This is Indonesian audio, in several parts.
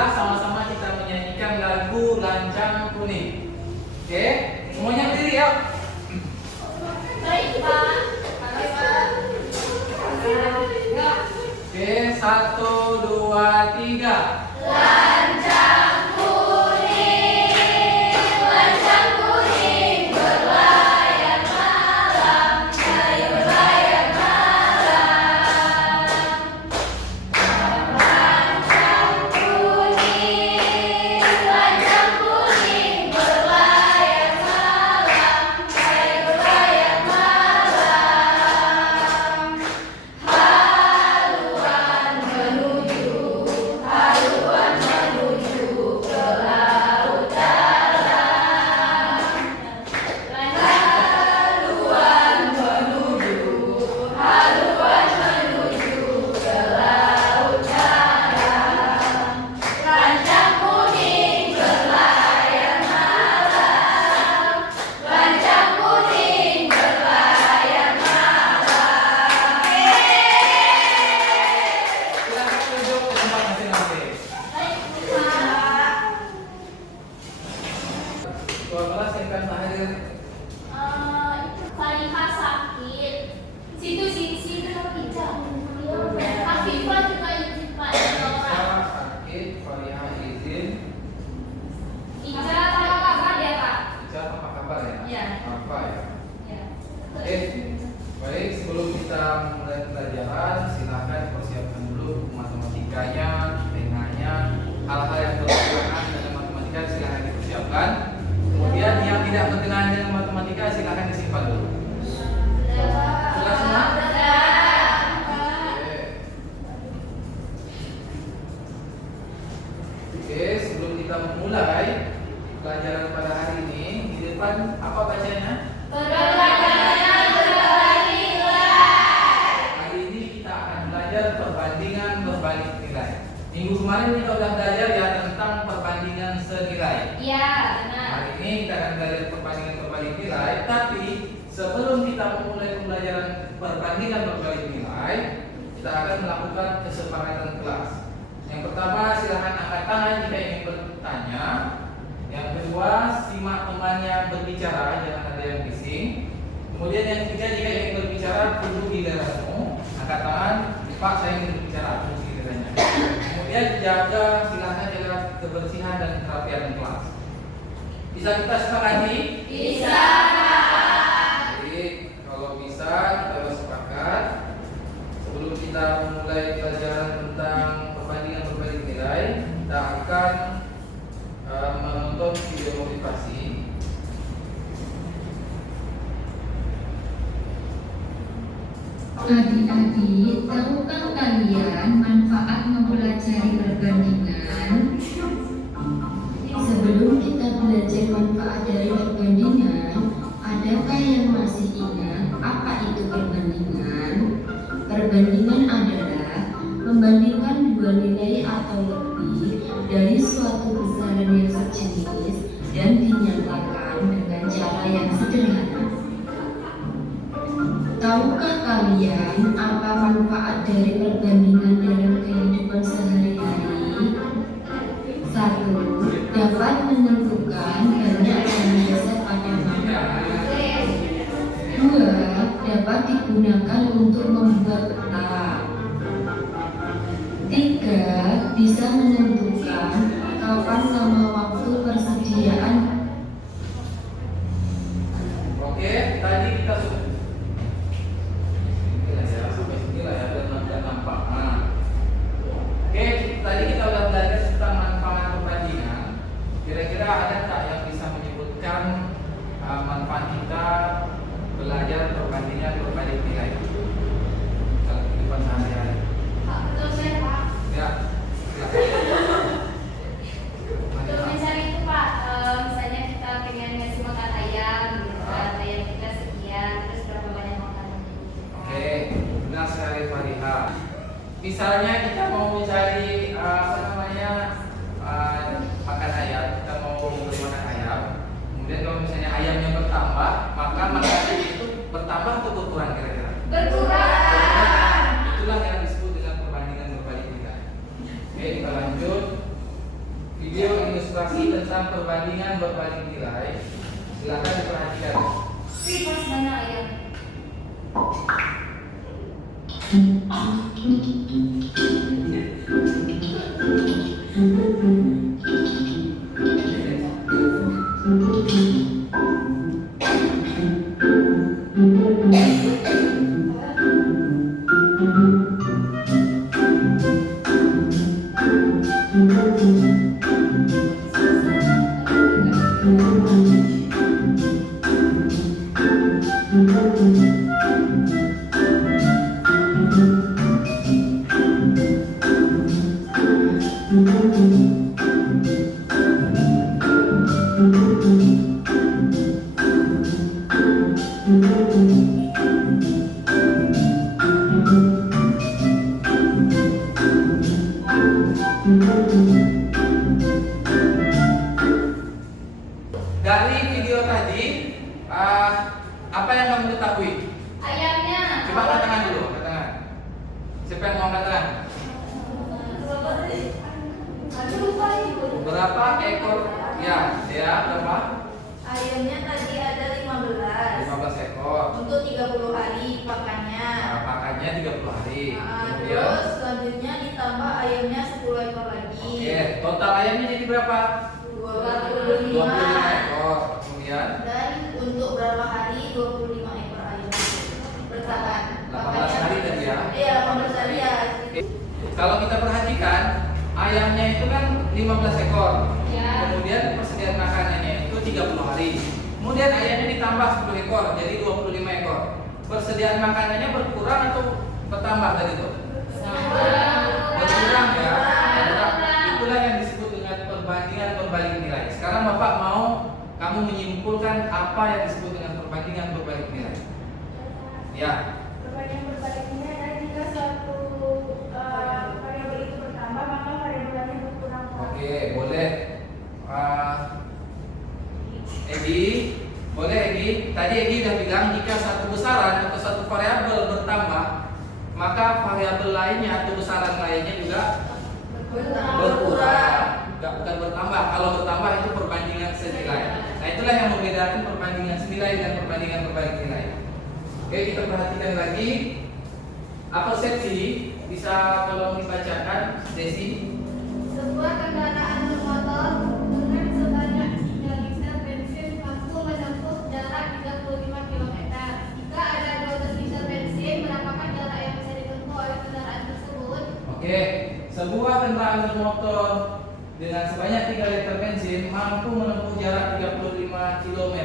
Marilah sama-sama kita menyanyikan lagu Lancang Kuning. Oke, semuanya berdiri ya. Baik, Pak. Oke, 1, 2, 3. Lancang kuning, lancang kuning berlayar malam, ayo berlayar malam. Lancang kuning berlayar malam, ayo berlayar malam. Haluan menuju ke laut dalam. Haluan menuju ke laut dalam. Lancang kuning berlayar malam. Lancang kuning berlayar malam. Silakan duduk ke tempat masing-masing. Tuan kelas yang akan hadir. Fariha sakit. Situ pinjam. Hafifah juga izin Pak. Aisyah sakit, Fariha izin. Ica apa kabar ya Pak? Ica apa kabar ya? Iya. Apa ya? Ya. Oke, baik, sebelum kita mulai pelajaran, silakan persiapkan dulu matematikanya, tengahnya, hal-hal yang berkenaan dengan matematika silakan dipersiapkan. Kemudian yang tidak berkenaan dengan matematika silakan disimpan dulu. Sudah semua? Oke, sebelum kita memulai pelajaran pada hari ini, di depan apa bacanya? Perbandingan berbalik nilai. Hari ini kita akan belajar perbandingan berbalik nilai. Minggu kemarin kita sudah belajar ya tentang perbandingan senilai. Iya, benar. Hari ini kita akan belajar perbandingan berbalik nilai. Tapi sebelum kita memulai pembelajaran perbandingan berbalik nilai, kita akan melakukan kesepakatan kelas. Yang pertama, silakan angkat tangan jika ingin bertanya. Yang kedua, simak temannya berbicara, jangan ada yang bising. Kemudian yang ketiga, jika ingin berbicara, tunduk giliranmu. Angkat tangan, Pak saya ingin berbicara, tunduk gilirannya. Kemudian silakan jaga kebersihan dan kerapian kelas. Bisa kita sepakati? Bisa. Jadi kalau bisa kita sepakat. Sebelum kita memulai pelajaran tentang perbandingan berbalik nilai, kita akan menonton video motivasi. Adik-adik, tahukah kalian manfaat mempelajari perbandingan? Sebelum kita belajar manfaat dari perbandingan, adakah yang masih ingat apa itu perbandingan? Perbandingan adalah membandingkan dua nilai atau lebih dari suatu besaran yang sejenis dan dinyatakan dengan cara yang sederhana. Tahukah kalian apa manfaat dari perbandingan dalam kehidupan sehari-hari? 1. Dapat menentukan banyak dan dasar pada manfaat. 2. Dapat digunakan untuk membuat peta. 3. Bisa menentukan kapan lama waktu persediaan. Oke, tadi kita sudah sampai sinilah ya dan nampak. Oke, tadi kita sudah belajar tentang manfaat perbandingan. Kira-kira ada tak yang bisa menyebutkan manfaat kita belajar perbandingan berbalik nilai dalam kehidupan sehari-hari? Betul saya Pak. Ya, silakan. Untuk mencari itu Pak, misalnya kita pengen ngasih makan ayam, gitu kan, ayam kita sekian, terus berapa banyak makannya? Oke, benar sekali Fariha. Misalnya kita mau mencari makan ayam, kita mau beli makan ayam. Kemudian kalau misalnya ayamnya bertambah, maka makanannya itu bertambah atau berkurang kira-kira? Berkurang. Itulah yang disebut dengan perbandingan berbalik nilai. Oke, kita lanjut. Video ilustrasi tentang perbandingan berbalik nilai. Silakan diperhatikan. Pas mana ayam? Dari video tadi, apa yang kamu ketahui? Ayamnya. Coba angkat tangan dulu, angkat tangan. Siapa yang mau angkat tangan? Aku lupa ibu. Berapa ekor? Ya, berapa? Ayamnya tadi ada 15 15 ekor. untuk 30 hari pakannya. Nah, pakannya 30 hari. Kemudian, Terus selanjutnya ditambah ayamnya 10 ekor lagi. oke, total ayamnya jadi berapa? 25 ekor. Kemudian, Dan untuk berapa hari 25 ekor ayam bertahan. 18 hari tadi ya. Iya, 18 hari ya. Oke. Kalau kita perhatikan, ayamnya itu kan 15 ekor. Ya. Kemudian persediaan makanannya itu 30 hari. Kemudian ayamnya ditambah 10 ekor, jadi 25 ekor. Persediaan makanannya berkurang atau bertambah tadi itu? Berkurang ya. Berkurang. Itulah yang disebut dengan perbandingan berbalik nilai. Sekarang Bapak mau kamu menyimpulkan apa yang disebut dengan perbandingan berbalik nilai. Ya. Perbandingan berbalik nilai adalah jika suatu variabel itu bertambah maka variabel lain berkurang. Oke, boleh. Egi, boleh Egi. Tadi Egi udah bilang jika satu besaran atau satu variabel bertambah, maka variabel lainnya atau besaran lainnya juga berkurang. Bukan bertambah. Kalau bertambah itu perbandingan senilai. Nah, itulah yang membedakan perbandingan senilai dan perbandingan berbalik nilai. Oke, kita perhatikan lagi. Persepsi bisa tolong dibacakan, Desi. Sebuah kendaraan bermotor dengan sebanyak 3 liter bensin mampu menempuh jarak 35 km. Jika ada 12 liter bensin, berapakah jarak yang bisa ditempuh oleh kendaraan tersebut? Oke, sebuah kendaraan bermotor dengan sebanyak 3 liter bensin mampu menempuh jarak 35 km.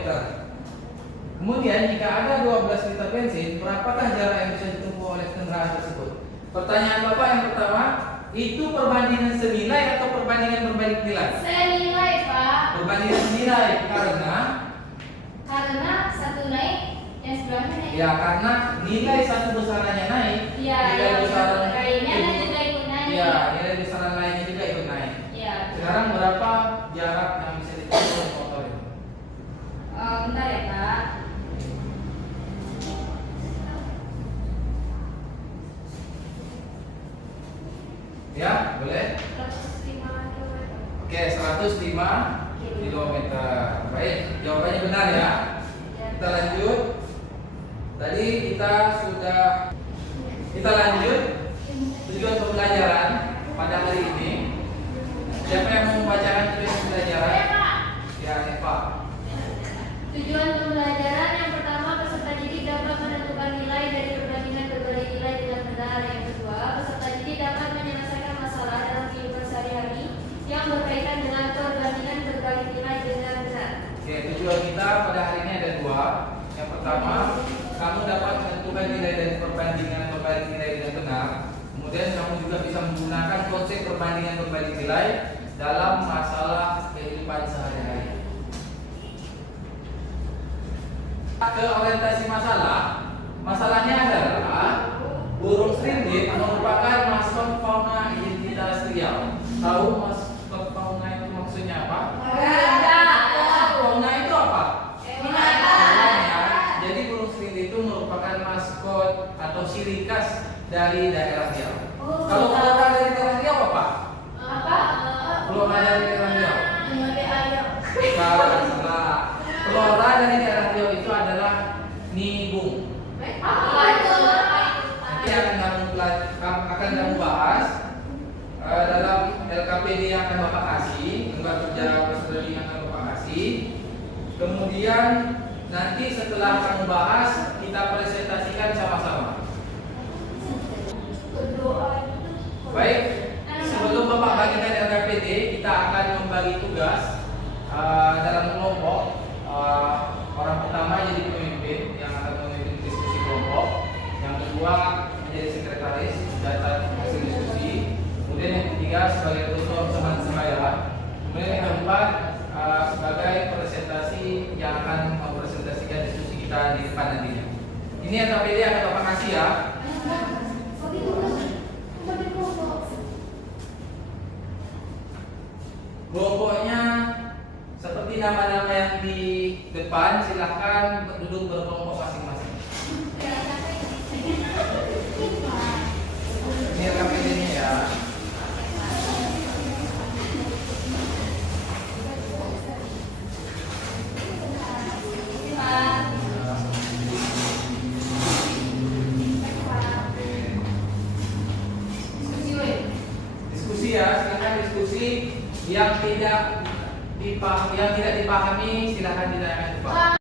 Kemudian jika ada 12 liter bensin, berapakah jarak yang bisa ditempuh oleh kendaraan tersebut? Pertanyaan Bapak yang pertama, itu perbandingan senilai atau perbandingan berbalik nilai? Senilai, Pak. Perbandingan senilai karena Satu naik, yang sebelahnya naik. ya karena nilai satu besarannya naik, Iya, nilai yang besaran lainnya juga ikut naik. ya nilai besaran lainnya juga ikut naik. Iya. Sekarang berapa jarak yang bisa ditempuh oleh motor itu? Bentar ya, Pak. Ya, boleh? 105 km. Oke, 105 km. Baik, jawabannya benar ya. Kita lanjut. Tadi kita lanjut tujuan pembelajaran pada hari ini. Siapa yang mau membacakan tujuan pembelajaran? Ya, Eva. Tujuan pembelajaran yang pertama, peserta didik dapat menentukan nilai dari perbandingan berbalik nilai dengan benar. Yang kedua, peserta didik dapat menyelesaikan masalah dalam kehidupan sehari-hari yang berkaitan dengan perbandingan berbalik nilai dengan benar. Oke, tujuan kita pada hari ini ada dua. Yang pertama, kamu dapat menentukan nilai dari perbandingan berbalik nilai dengan benar. Kemudian kamu juga bisa menggunakan konsep perbandingan berbalik nilai dalam masalah kehidupan sehari-hari. Ke orientasi masalahnya adalah burung seringgit merupakan maskot fauna identitas Riau. Tahu maskot fauna itu maksudnya apa? Fauna itu apa? Hewan ya. Jadi burung seringgit itu merupakan maskot atau ciri khas dari daerah Riau. Kalau keluar dari daerah Riau apa? Apa? Keluar dari daerah LKPD yang akan Bapak kasih, lembar kerja peserta didik yang akan Bapak kasih. Kemudian nanti setelah kamu bahas, kita presentasikan sama-sama. Baik, sebelum Bapak bagikan LKPD, kita akan membagi tugas dalam kelompok. Orang pertama jadi pemimpin yang akan memimpin diskusi kelompok. Yang kedua menjadi sekretaris data hasil diskusi. Kemudian yang ketiga sebagai tutor teman semaya. Kemudian yang keempat sebagai presentasi yang akan mempresentasikan diskusi kita di depan nantinya. Ini LKPD akan Bapak kasih ya. Kelompoknya seperti nama-nama yang di depan, silahkan duduk berkelompok masing-masing. Ini LKPD-nya ya. Diskusi ya, silakan diskusi. Yang tidak dipahami silakan ditanyakan ke Bapak.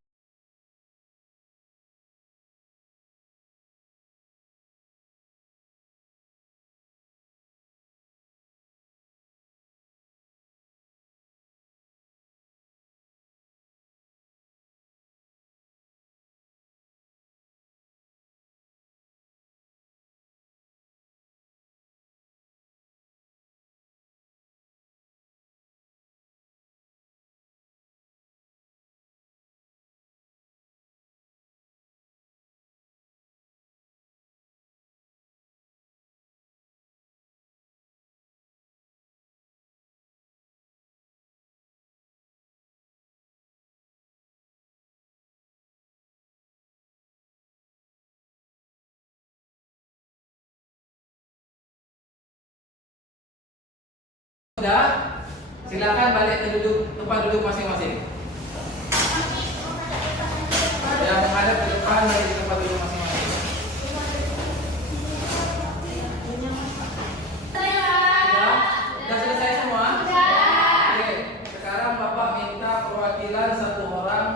Sudah, silakan balik ke tempat duduk masing-masing. Yang menghadap ke depan balik ke tempat duduk masing-masing. Sudah selesai semua? Oke, sekarang Bapak minta perwakilan satu orang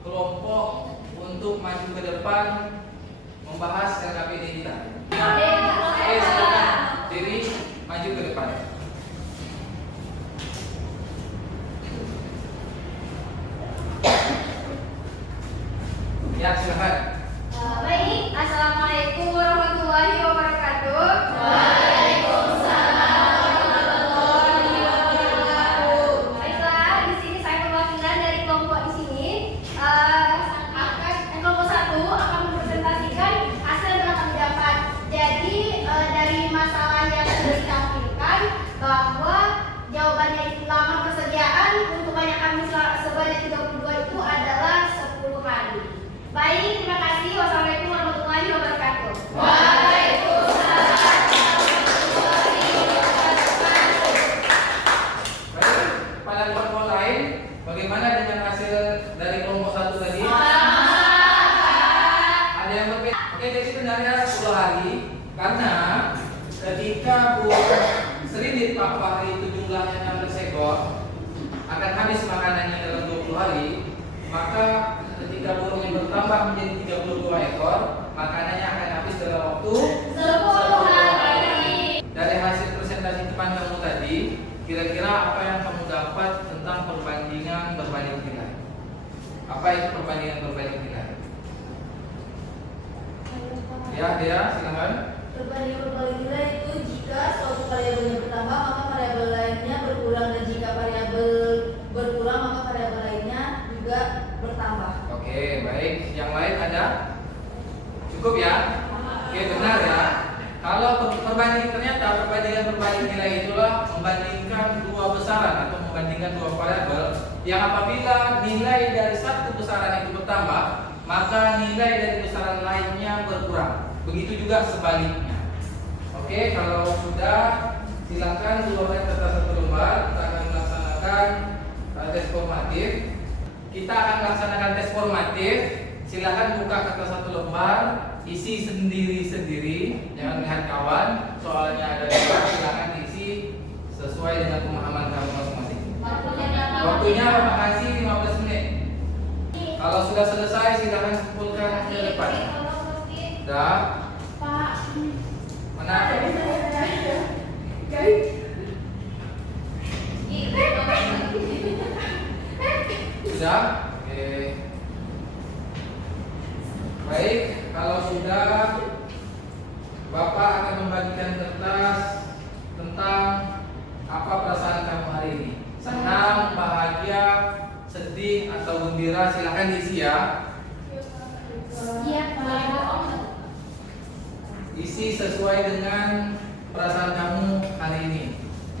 kelompok untuk maju ke depan membahas LKPD kita. Oke, silakan diri maju ke depan. Ya, silakan. Baik, assalamualaikum warahmatullahi wabarakatuh. Waalaikumsalam warahmatullahi wabarakatuh. Baiklah, di sini saya perwakilan dari kelompok di sini. Kelompok 1 akan mempresentasikan hasil yang telah kami dapat. Jadi dari masalah yang sudah ditampilkan bahwa jawabannya itu lamar persediaan untuk banyak kami sebanyak 32 itu adalah 10 hari. Baik, terima kasih. Wassalamualaikum warahmatullahi wabarakatuh. Waalaikumsalam warahmatullahi wabarakatuh. Baik, pada kelompok lain, bagaimana dengan hasil dari kelompok 1 tadi? Ada yang berbeda? Oke, jadi sebenarnya 10 hari karena ketika selindit Pak Fahri itu jumlahnya 16 ekor akan habis makanannya dalam 20 hari, maka ketika burung yang bertambah menjadi 32 ekor, makanannya akan habis dalam waktu 10 hari. Dari hasil presentasi depan kamu tadi, kira-kira apa yang kamu dapat tentang perbandingan berbanding nilai? Apa itu perbandingan berbanding nilai? Ya, silakan. Perbandingan berbanding nilai itu jika suatu variabelnya bertambah maka variabel lainnya berkurang, dan jika variabel berkurang maka variabel lainnya juga bertambah. Oke, baik. Yang lain ada? Cukup ya? Oke, benar ya. Kalau ternyata perbandingan berbanding nilai itulah membandingkan dua besaran atau membandingkan dua variabel yang apabila nilai dari satu besaran itu bertambah, maka nilai dari besaran lainnya berkurang. Begitu juga sebaliknya. Oke, kalau sudah silakan keluarkan kertas satu lembar. Kita akan melaksanakan tes formatif. Kita akan melaksanakan tes formatif. Silakan buka kertas satu lembar, isi sendiri-sendiri, jangan lihat kawan. Soalnya ada dua, silakan diisi sesuai sesuai dengan pemahaman kamu masing-masing. Waktunya berapa? Waktunya Bapak kasih 15 menit. Kalau sudah selesai silakan kumpulkan ke depan. Sudah? Pak. Mana? Sudah? Oke. Baik, kalau sudah Bapak akan membagikan kertas tentang apa perasaan kamu hari ini. Senang, bahagia, sedih, atau gembira, silakan diisi ya. Iya, Pak. Isi sesuai dengan perasaan kamu hari ini.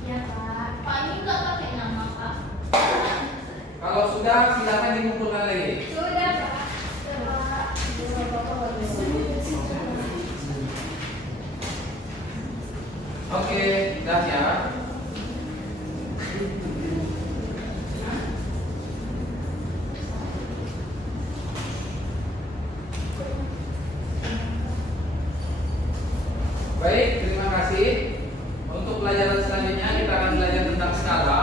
Iya, Pak. Pak, ini nggak pakai nama, Pak. Kalau sudah silakan dikumpulkan lagi. Sudah, Pak. Oke, dah ya. Baik, terima kasih. Untuk pelajaran selanjutnya kita akan belajar tentang skala.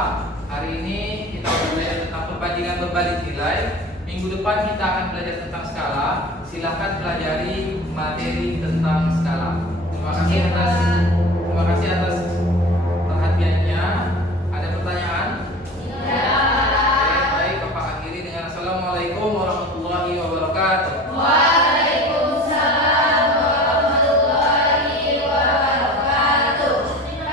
Hari ini kita akan belajar tentang perbandingan berbalik nilai. Minggu depan kita akan belajar tentang skala. Silakan pelajari materi tentang skala. Terima kasih atas